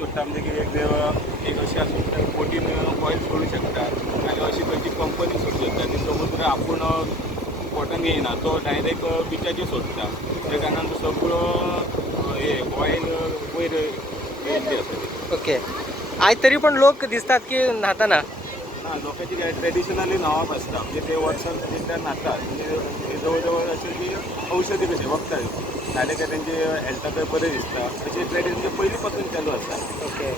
करता म्हणजे की एक अशी असं बोटीन ऑइल सोडू शकतात आणि अशी खंयची कंपनी सोडू शकता ती समुद्र आपूण पोटान येयना तो डायरेक्ट बिचाचेर सोडटा त्या कारणान तो सगळो हे ऑयल वयर येयल्ली आसा ती. ओके. आज तरी पण लोक दिसतात की न्हाताना. ना लोकांची काय ट्रेडिशनली न्हावप आसता म्हणजे ते वर्सान एकदां न्हातात म्हणजे हे जवळ जवळ अशें की औषधी कशें वखदां नाल्यार काय तेंचे हेल्थाक बरें दिसता अशें ट्रेडिशन पयलीं पासून चालू आसा. ओके.